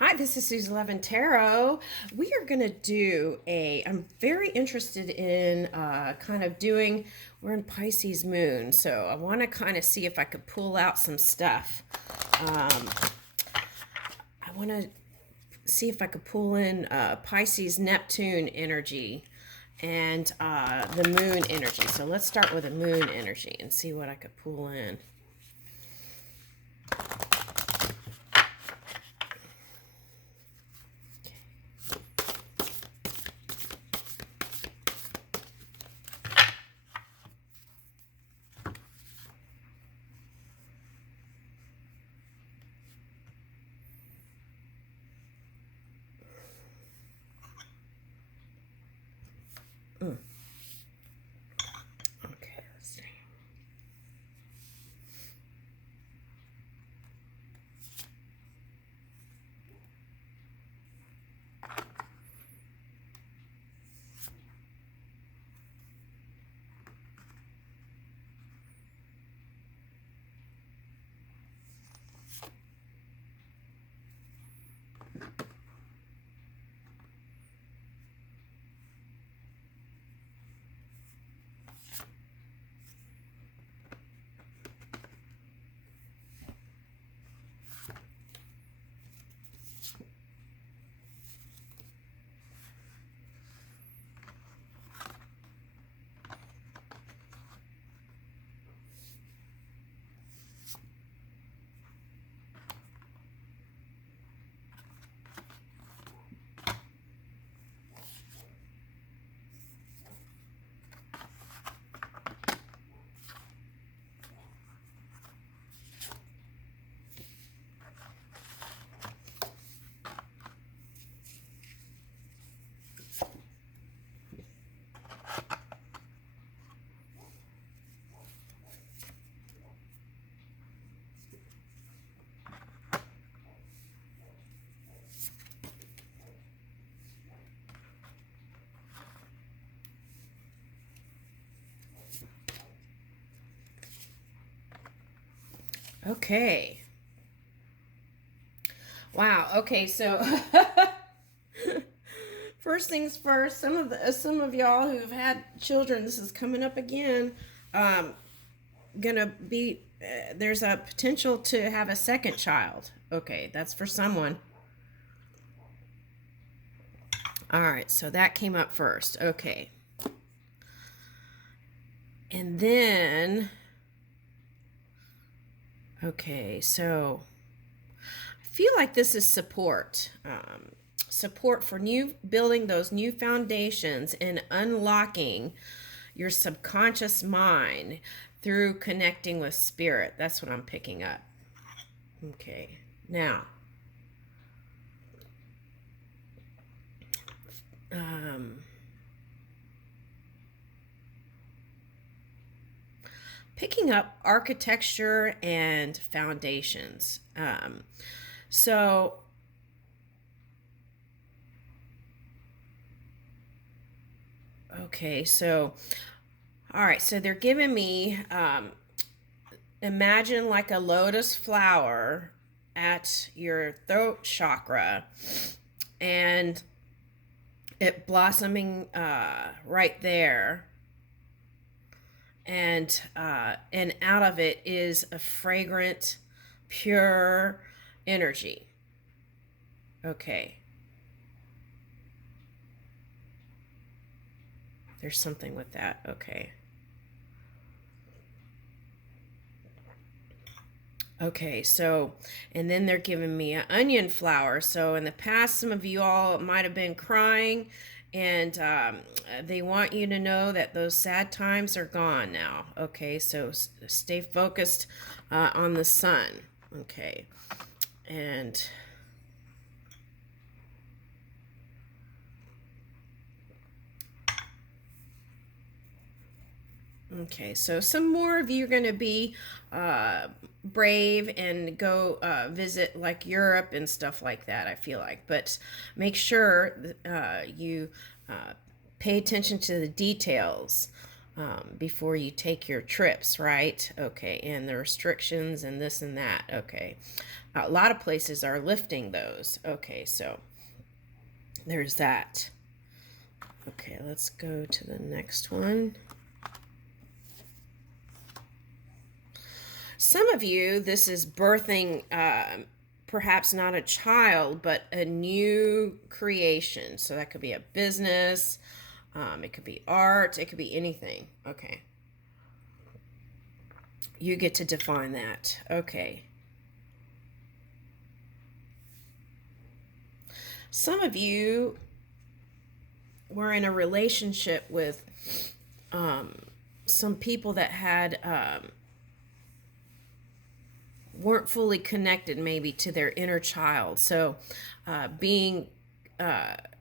Hi, this is Susan Levin Tarot. We are going to I'm very interested in we're in Pisces moon, so I want to kind of see if I could pull out some stuff. Um, I want to see if I could pull in Pisces Neptune energy and the moon energy. So let's start with the moon energy and see what I could pull in. Okay, let's see. Okay. Wow. Okay. So first things first. Some of y'all who've had children, this is coming up again. Um, gonna be there's a potential to have a second child. Okay, that's for someone. All right. So that came up first. Okay, and then okay. So I feel like this is support. Support for new building those new foundations and unlocking your subconscious mind through connecting with spirit. That's what I'm picking up. Okay. Now, um, picking up architecture and foundations. So, okay, so all right, so they're giving me imagine like a lotus flower at your throat chakra and it blossoming right there. And out of it is a fragrant, pure energy. Okay, there's something with that. Okay. Okay, so, and then they're giving me an onion flower. So in the past, some of you all might have been crying, and they want you to know that those sad times are gone now. Okay, so stay focused on the sun. Okay, and okay, so some more of you are going to be brave and go visit like Europe and stuff like that, I feel like. But make sure you pay attention to the details. before you take your trips, right? Okay, and the restrictions and this and that. Okay, a lot of places are lifting those. Okay, so there's that. Okay, let's go to the next one. Some of you, this is birthing, perhaps not a child, but a new creation. So that could be a business, it could be art, it could be anything. Okay. You get to define that. Okay. Some of you were in a relationship with some people that had weren't fully connected maybe to their inner child. So being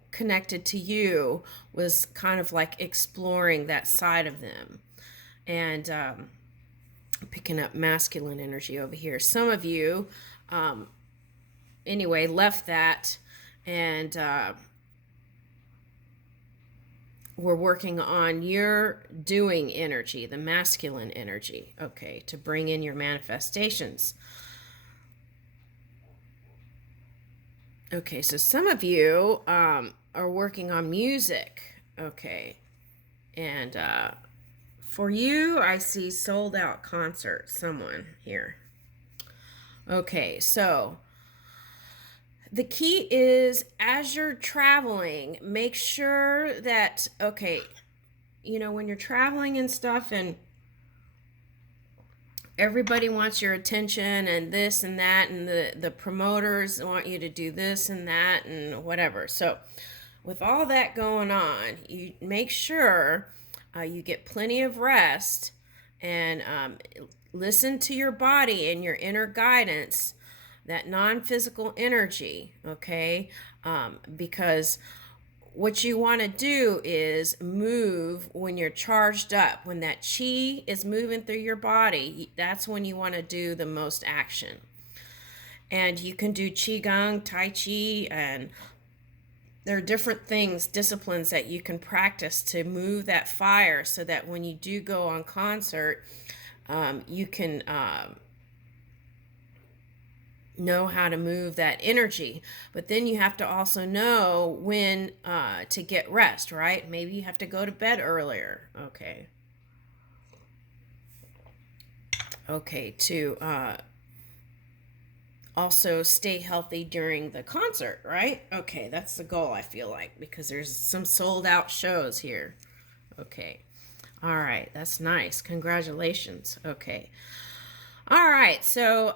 connected to you was kind of like exploring that side of them. And picking up masculine energy over here. Some of you, anyway, left that and we're working on your doing energy, the masculine energy, okay, to bring in your manifestations. Okay, so some of you are working on music, okay, and for you, I see sold out concert, someone here. Okay, so the key is as you're traveling, make sure that, okay, you know, when you're traveling and stuff and everybody wants your attention and this and that, and the promoters want you to do this and that and whatever. So with all that going on, you make sure you get plenty of rest and listen to your body and your inner guidance, that non-physical energy, okay? Because what you want to do is move when you're charged up. When that chi is moving through your body, that's when you want to do the most action. And you can do qigong, tai chi, and there are different things, disciplines that you can practice to move that fire so that when you do go on concert, you can know how to move that energy. But then you have to also know when to get rest, right? Maybe you have to go to bed earlier. Okay. Okay, to also stay healthy during the concert, right? Okay, that's the goal, I feel like, because there's some sold out shows here. Okay. All right, that's nice. Congratulations. Okay. All right, so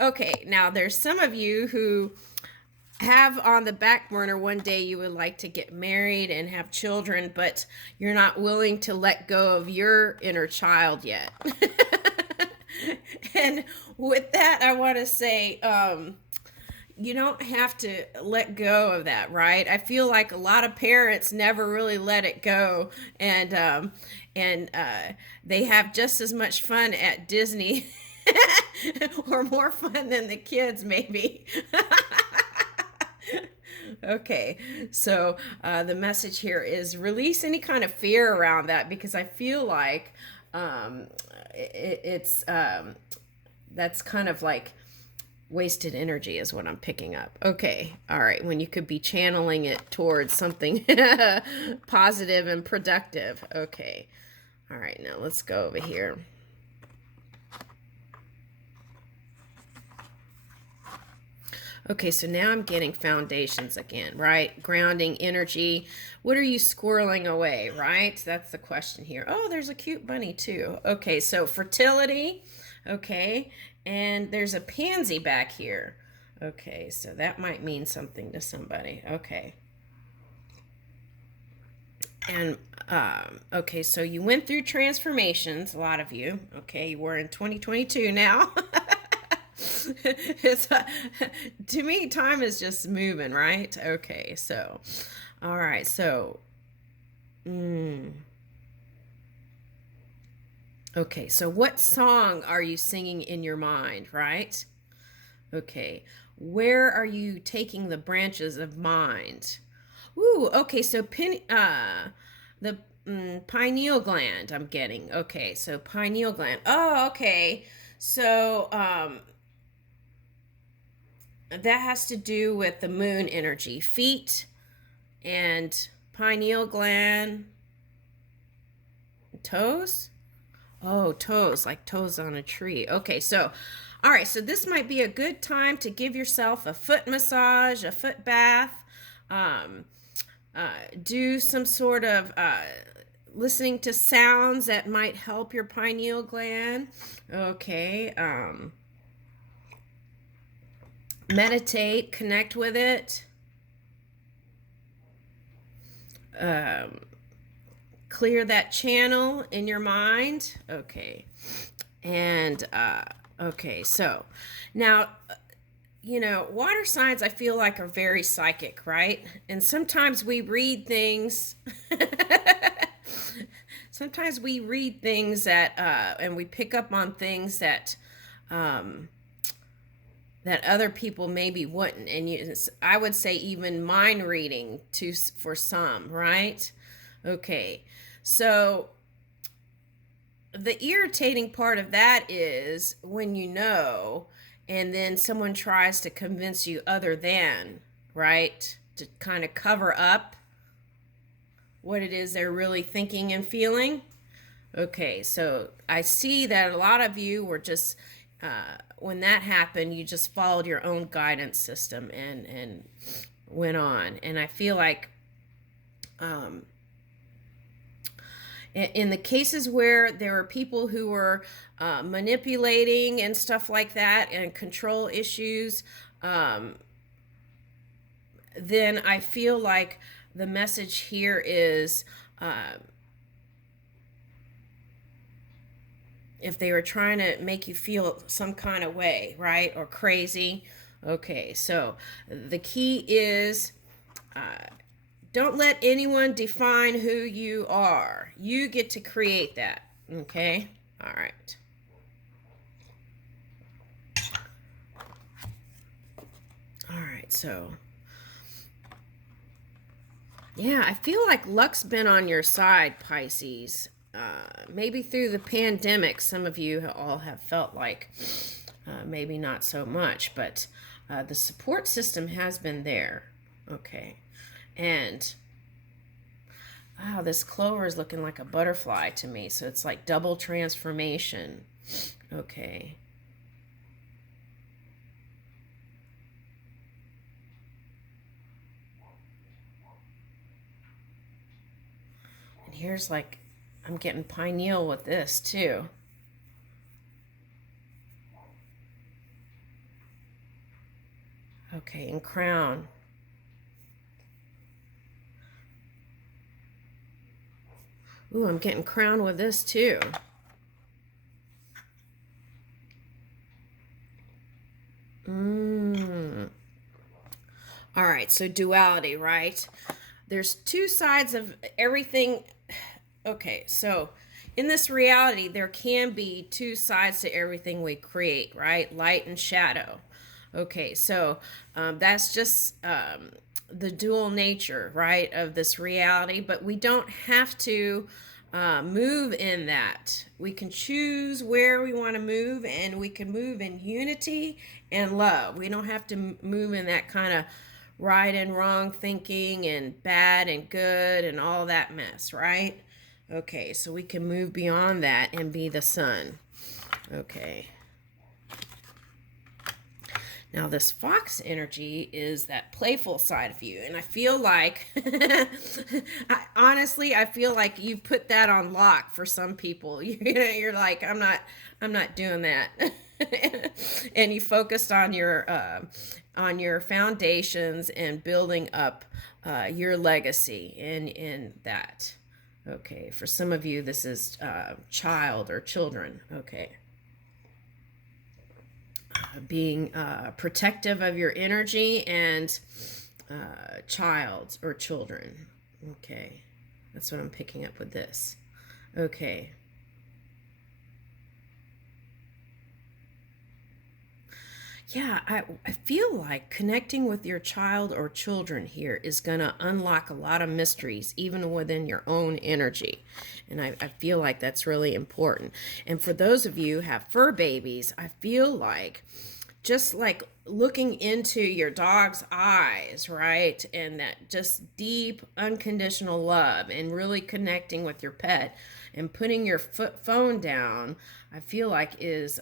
okay, now there's some of you who have on the back burner one day you would like to get married and have children, but you're not willing to let go of your inner child yet. And with that, I want to say, you don't have to let go of that, right? I feel like a lot of parents never really let it go, and they have just as much fun at Disney or more fun than the kids, maybe. Okay, so the message here is release any kind of fear around that, because I feel like it's that's kind of like wasted energy is what I'm picking up. Okay, all right, when you could be channeling it towards something positive and productive. Okay, all right, now let's go over here. Okay, so now I'm getting foundations again, right? Grounding energy. What are you squirreling away, right? That's the question here. Oh, there's a cute bunny too. Okay, so fertility. Okay, and there's a pansy back here. Okay, so that might mean something to somebody. Okay. And okay, so you went through transformations, a lot of you. Okay, we're in 2022 now. It's to me, time is just moving, right? Okay, so all right, so okay, so what song are you singing in your mind, right? Okay, where are you taking the branches of mind? Ooh, okay, so the pineal gland I'm getting. Okay, so pineal gland. Oh, okay. So that has to do with the moon energy. Feet and pineal gland, toes? Oh, toes, like toes on a tree. Okay, so, all right, so this might be a good time to give yourself a foot massage, a foot bath, um, do some sort of listening to sounds that might help your pineal gland. Okay, meditate, connect with it. Um, Clear that channel in your mind. Okay. And okay, so now water signs I feel like are very psychic, right? And sometimes we read things sometimes we read things that and we pick up on things that um that other people maybe wouldn't. And I would say even mind reading to for some, right? Okay. So the irritating part of that is when and then someone tries to convince you other than, right? To kind of cover up what it is they're really thinking and feeling. Okay, so I see that a lot of you were just, when that happened, you just followed your own guidance system and went on. And I feel like, in the cases where there were people who were manipulating and stuff like that and control issues, then I feel like the message here is if they were trying to make you feel some kind of way, right? Or crazy. Okay, so the key is don't let anyone define who you are. You get to create that. Okay? All right. All right, so yeah, I feel like luck's been on your side, Pisces. Maybe through the pandemic, some of you all have felt like maybe not so much, but the support system has been there. Okay. And wow, this clover is looking like a butterfly to me. So it's like double transformation. Okay. And here's like, I'm getting pineal with this too. Okay, and crown. Ooh, I'm getting crown with this too. All right, so duality, right? There's two sides of everything. Okay, so in this reality, there can be two sides to everything we create, right? Light and shadow. Okay, so that's just the dual nature, right, of this reality, but we don't have to move in that. We can choose where we want to move, and we can move in unity and love. We don't have to move in that kind of right and wrong thinking and bad and good and all that mess, right? Okay, so we can move beyond that and be the sun. Okay. Now, this fox energy is that playful side of you. And I feel like, honestly, I feel like you put that on lock for some people. You're like, I'm not doing that. And you focused on your foundations and building up your legacy in that. Okay, for some of you, this is child or children. Okay. Being protective of your energy and child or children. Okay, that's what I'm picking up with this. Okay. Yeah, I feel like connecting with your child or children here is going to unlock a lot of mysteries, even within your own energy. And I feel like that's really important. And for those of you who have fur babies, I feel like just like looking into your dog's eyes, right? And that just deep, unconditional love and really connecting with your pet and putting your phone down, I feel like is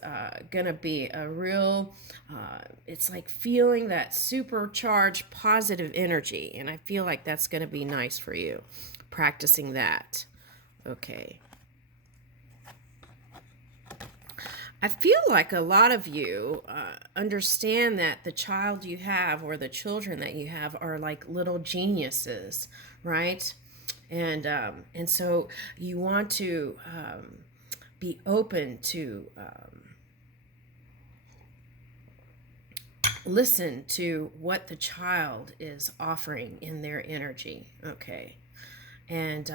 going to be a real, it's like feeling that supercharged positive energy. And I feel like that's going to be nice for you, practicing that. Okay. I feel like a lot of you understand that the child you have or the children that you have are like little geniuses, right? And so you want to be open to listen to what the child is offering in their energy, okay? And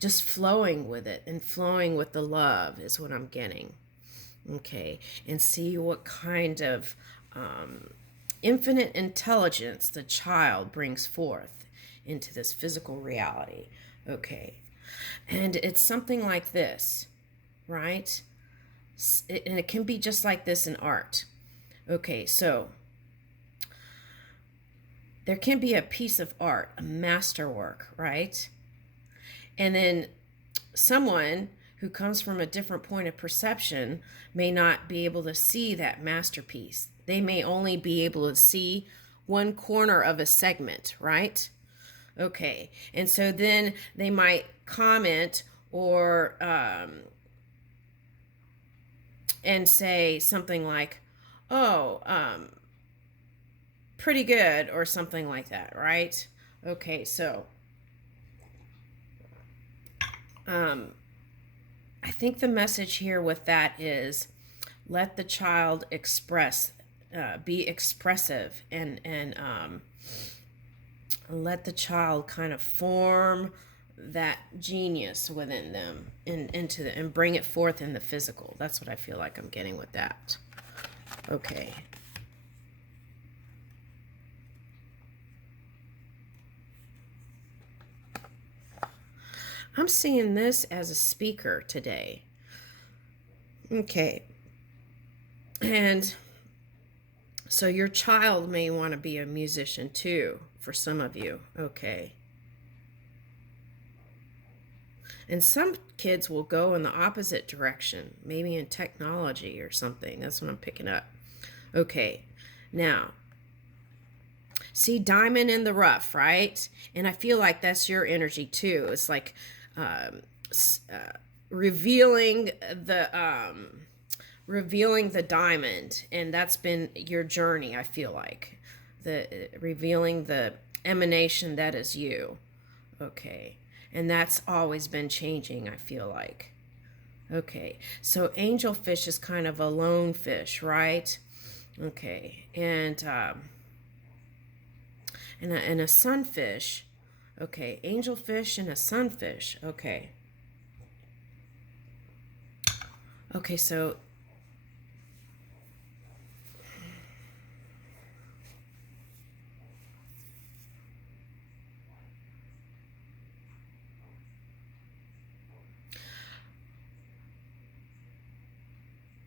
just flowing with it and flowing with the love is what I'm getting. Okay, and see what kind of infinite intelligence the child brings forth into this physical reality. Okay, and it's something like this, right? And it can be just like this in art. Okay, so there can be a piece of art, a masterwork, right? And then someone who comes from a different point of perception may not be able to see that masterpiece. They may only be able to see one corner of a segment, right? Okay. And so then they might comment or and say something like, oh, pretty good, or something like that, right? Okay, so I think the message here with that is let the child express, be expressive, and let the child kind of form that genius within them and bring it forth in the physical. That's what I feel like I'm getting with that. Okay. I'm seeing this as a speaker today. Okay. And so your child may want to be a musician too, for some of you. Okay. And some kids will go in the opposite direction, maybe in technology or something. That's what I'm picking up. Okay. Now, see diamond in the rough, right? And I feel like that's your energy too. It's like revealing the diamond, and that's been your journey. I feel like the revealing the emanation that is you. Okay, and that's always been changing, I feel like. Okay, so angelfish is kind of a lone fish, right? Okay, and a sunfish. Okay, angelfish and a sunfish. Okay. Okay, so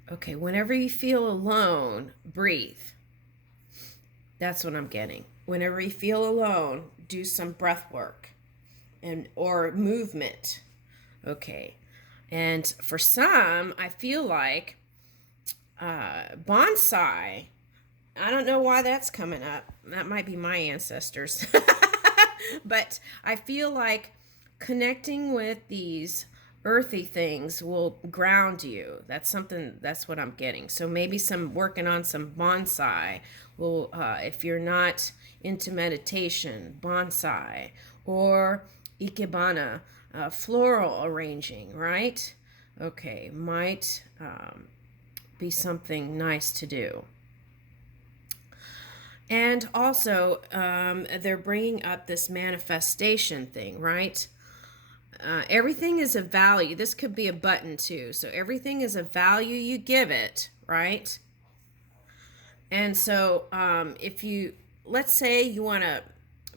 okay, whenever you feel alone, breathe. That's what I'm getting. Whenever you feel alone, do some breath work and or movement. Okay. And for some, I feel like bonsai. I don't know why that's coming up. That might be my ancestors. But I feel like connecting with these earthy things will ground you. That's what I'm getting. So maybe some working on some bonsai will, if you're not into meditation, bonsai or ikebana, floral arranging, right? Okay, might be something nice to do. And also, they're bringing up this manifestation thing, right? everything is a value. This could be a button too. So everything is a value you give it, right? And so if you, let's say you want to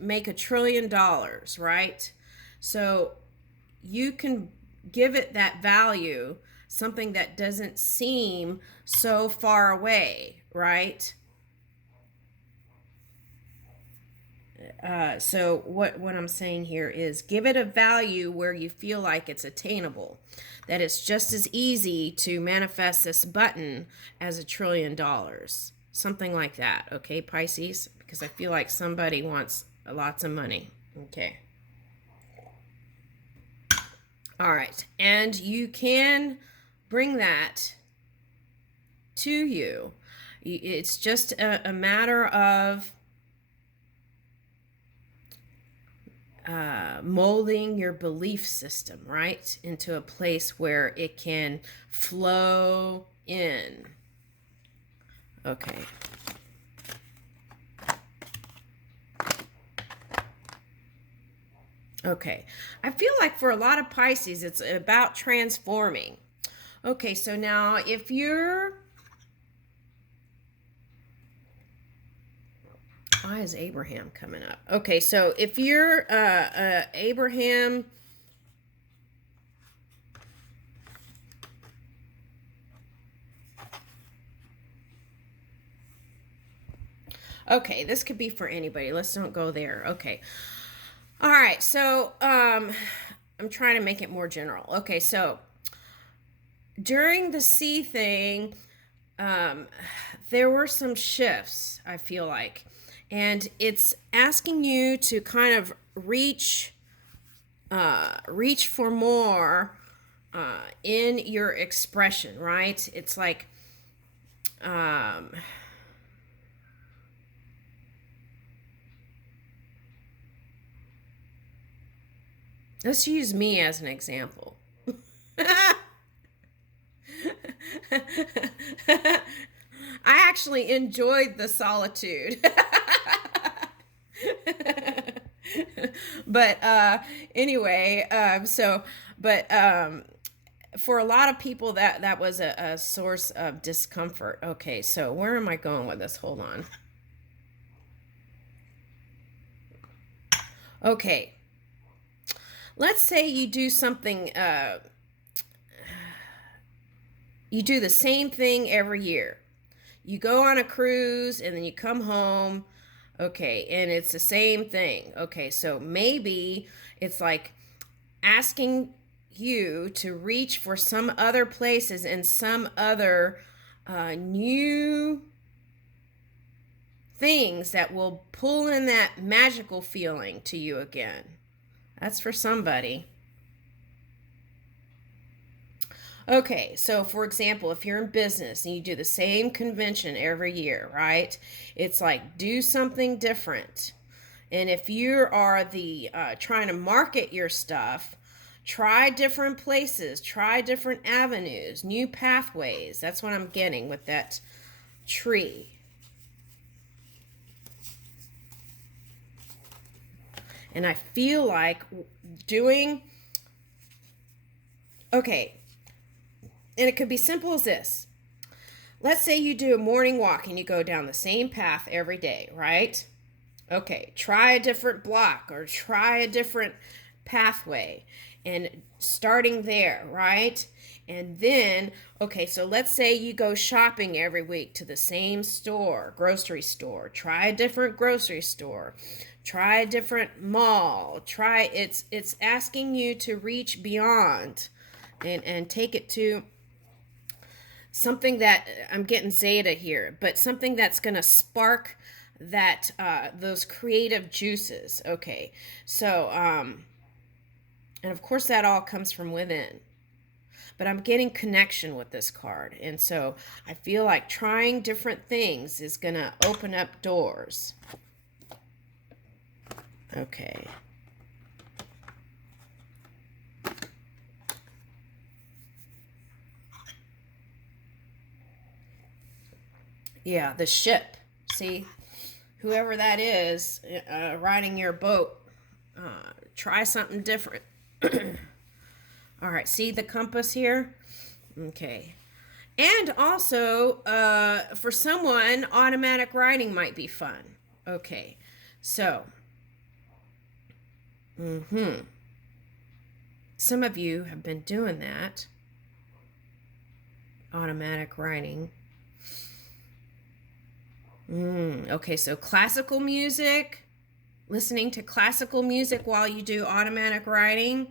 make $1 trillion, right? So you can give it that value, something that doesn't seem so far away, right? So what I'm saying here is give it a value where you feel like it's attainable, that it's just as easy to manifest this button as $1 trillion, something like that. Okay, Pisces, because I feel like somebody wants lots of money. Okay. All right, and you can bring that to you. It's just a matter of molding your belief system, right, into a place where it can flow in. Okay. Okay. I feel like for a lot of Pisces, it's about transforming. Okay, so now if you're... Why is Abraham coming up? Okay, so if you're Abraham... Okay, this could be for anybody. Let's don't go there. Okay. All right, so I'm trying to make it more general. Okay, so during the C thing, there were some shifts, I feel like. And it's asking you to kind of reach for more in your expression, right? It's like let's use me as an example. I actually enjoyed the solitude. But anyway, for a lot of people that was a source of discomfort. Okay, so where am I going with this? Hold on. Okay, let's say you do something, you do the same thing every year. You go on a cruise and then you come home. Okay, and it's the same thing. Okay, so maybe it's like asking you to reach for some other places and some other new things that will pull in that magical feeling to you again. That's for somebody. Okay, so for example, if you're in business and you do the same convention every year, right? It's like do something different. And if you are the trying to market your stuff, try different places, try different avenues, new pathways. That's what I'm getting with that tree. And I feel like doing, okay, and it could be simple as this. Let's say you do a morning walk and you go down the same path every day, right? Okay, try a different block or try a different pathway and starting there, right? And then, okay, so let's say you go shopping every week to the same store, grocery store. Try a different grocery store. Try a different mall. It's asking you to reach beyond and take it to something that, I'm getting Zeta here, but something that's going to spark that those creative juices. Okay, so and of course that all comes from within, but I'm getting connection with this card, and so I feel like trying different things is going to open up doors. Okay. Yeah, the ship. See, whoever that is riding your boat, try something different. All right, see the compass here? Okay. And also, for someone, automatic writing might be fun. Okay, so, some of you have been doing that, automatic writing. Okay, so classical music, listening to classical music while you do automatic writing.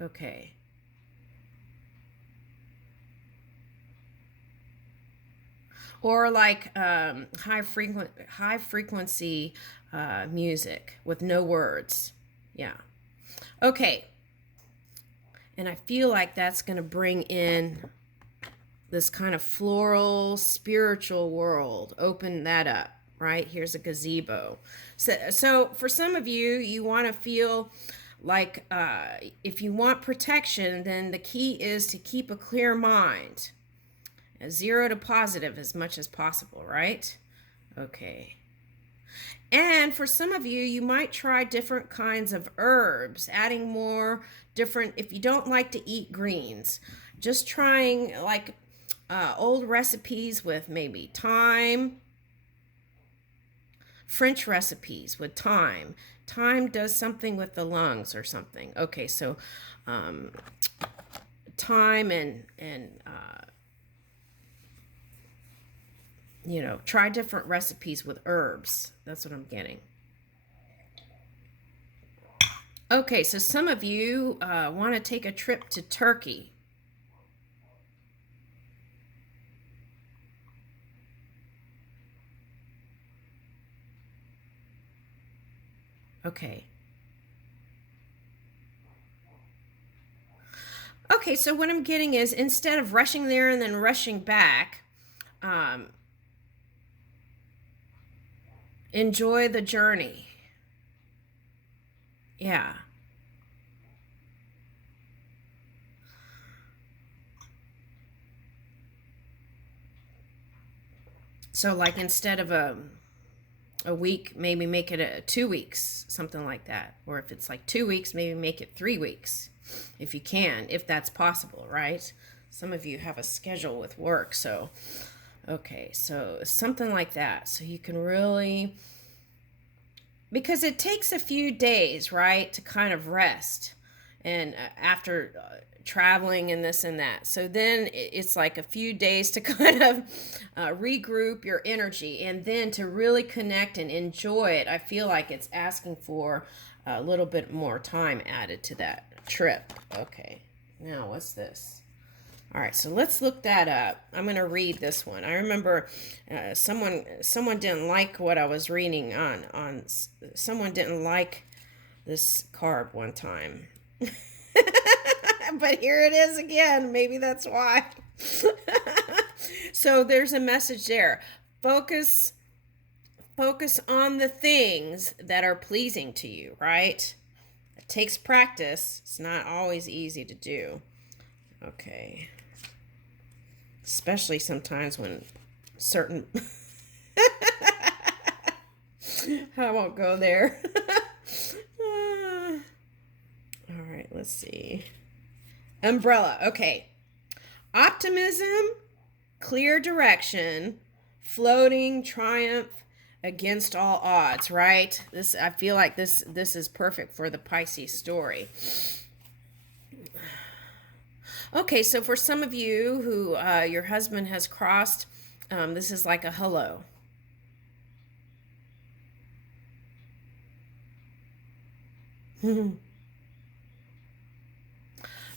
Okay. Or like high frequency music with no words. Yeah. Okay. And I feel like that's going to bring in this kind of floral, spiritual world. Open that up, right? Here's a gazebo. So for some of you, you want to feel like if you want protection, then the key is to keep a clear mind. 0 to positive as much as possible, right? Okay. And for some of you, you might try different kinds of herbs, adding more different, if you don't like to eat greens, just trying like old recipes with maybe thyme, French recipes with thyme. Thyme does something with the lungs or something. Okay, so thyme and try different recipes with herbs. That's what I'm getting. Okay, so some of you want to take a trip to Turkey. Okay. Okay, so what I'm getting is instead of rushing there and then rushing back, enjoy the journey. Yeah. So like instead of a week, maybe make it 2 weeks, something like that. Or if it's like 2 weeks, maybe make it 3 weeks, if you can, if that's possible, right? Some of you have a schedule with work, so okay, so something like that, so you can really, because it takes a few days, right, to kind of rest, and after traveling and this and that. So then it's like a few days to kind of regroup your energy and then to really connect and enjoy it. I feel like it's asking for a little bit more time added to that trip. Okay, now what's this? All right, so let's look that up. I'm going to read this one. I remember someone didn't like what I was reading on someone didn't like this card one time. But here it is again. Maybe that's why. So there's a message there. Focus on the things that are pleasing to you, right? It takes practice. It's not always easy to do. Okay. Especially sometimes when certain I won't go there. All right, let's see. Umbrella. Okay. Optimism, clear direction, floating triumph against all odds, right? This, I feel like this is perfect for the Pisces story. Okay, so for some of you who your husband has crossed, this is like a hello.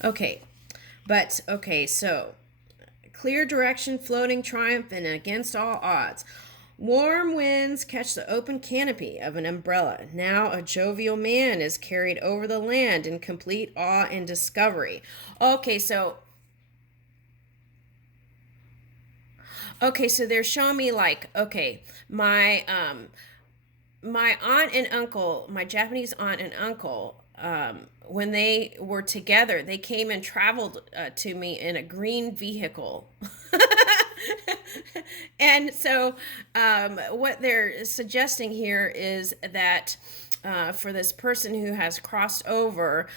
Okay, but okay, so clear direction, floating triumph, and against all odds. Warm winds catch the open canopy of an umbrella. Now a jovial man is carried over the land in complete awe and discovery. Okay, so they're showing me like, okay, my aunt and uncle, my Japanese aunt and uncle, when they were together, they came and traveled to me in a green vehicle. And so, what they're suggesting here is that for this person who has crossed over,